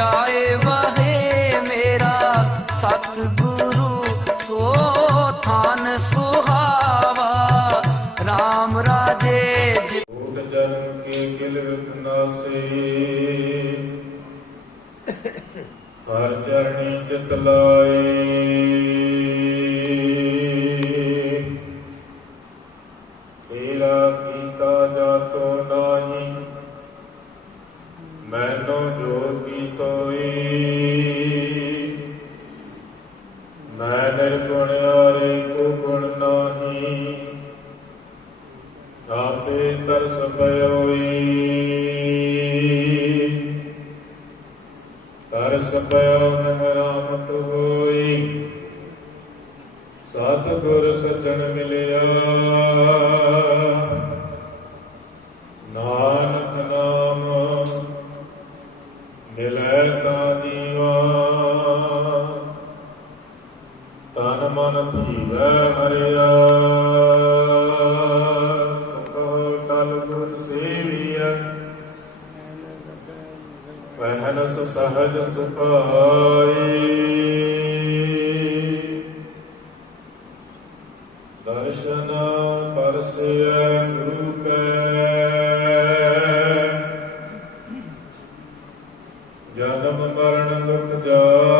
ਜਾਏ ਵਹੇ ਮੇਰਾ ਸਤਿਗੁਰੂ, ਸੋ ਥਾਨ ਸੁਹਾਵਾ। RAM ਰਾਜੇ ਜਿ- ਜਨਮ ਕੀ ਕਿਲ ਵਿਖਨਾਸੇ ਹਰ ਚਰਣੀ ਚਿਤ ਲਾਏ। ਤੇਰਾ ਕੀਤਾ ਜਾਤੋ ਨਾਹੀ, ਮੈਨੋ ਨਿਰਗੁਣ ਕੋ ਗੁਣ ਨਾਹੀ ਆਪੇ ਤਰਸ ਪਇਓਈ। ਤਰਸ ਪਇਓ ਮਹਿਰਾਮਤ ਹੋਈ ਸਤਿਗੁਰ ਸਜਣ ਮਿਲਿਆ। ਮਨ ਧੀਵੈ ਹਰਿਆ। ਸੁਖ ਤਲ ਗੁਰ ਸੇਵੀਐ। ਪਹਿਨਸ ਸਹਜ ਸੁਭਾਈ ਦਰਸ਼ਨ ਪਰਸਿਐ ਗੁਰੂ ਕੈ। ਜਨਮ ਮਰਨ ਦੁਖ ਜਾ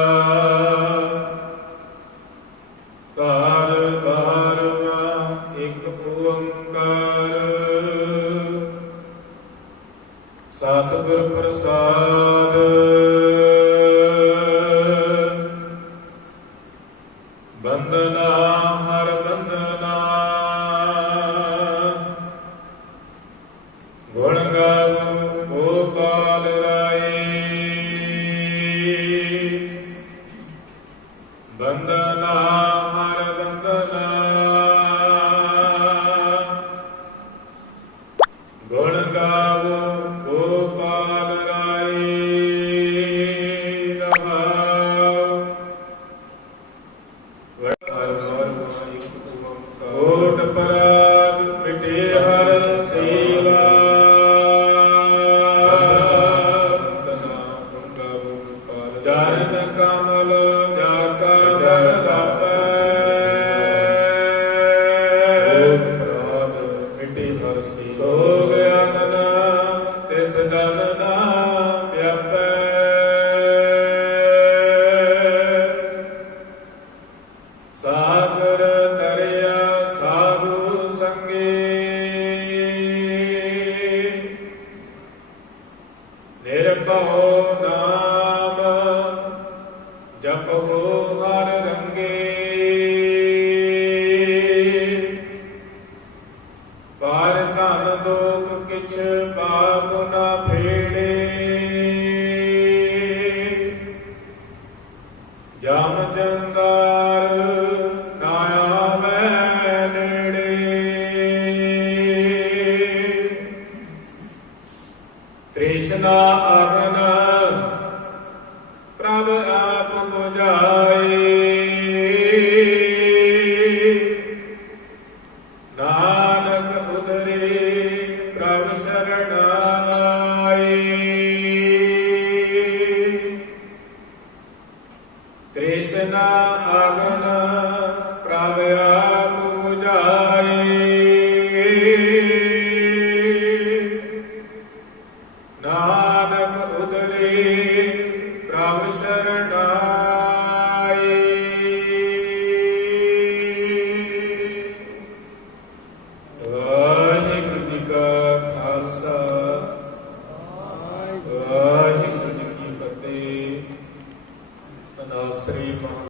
ਸਤਿਗੁਰ ਪ੍ਰਸਾਦ। ਬੰਦਨਾ ਹਰ ਬੰਦਨਾ ਸਾਗਰ ਤਰਿਆ ਸਾਧੂ ਸੰਗੇ। ਨਿਰਭਉ ਨਾਮ ਜਪੋ ਹਰ ਰੰਗੇ। ਪਰ ਧਨ ਦੋਖ ਕਿਛ ਪਾਪ ਨਾ ਫੇੜੇ। ਜਮ ਜੰਗਾਰ ਤ੍ਰਿਸ਼ਨਾ ਅਗਨ ਪ੍ਰਭ ਆਪ 부ਝਾਏ ਨਾਨਕ ਉਦਰੇ ਪ੍ਰਭ ਸਰਣਾਈ ਤ੍ਰਿਸ਼ਨਾ and I.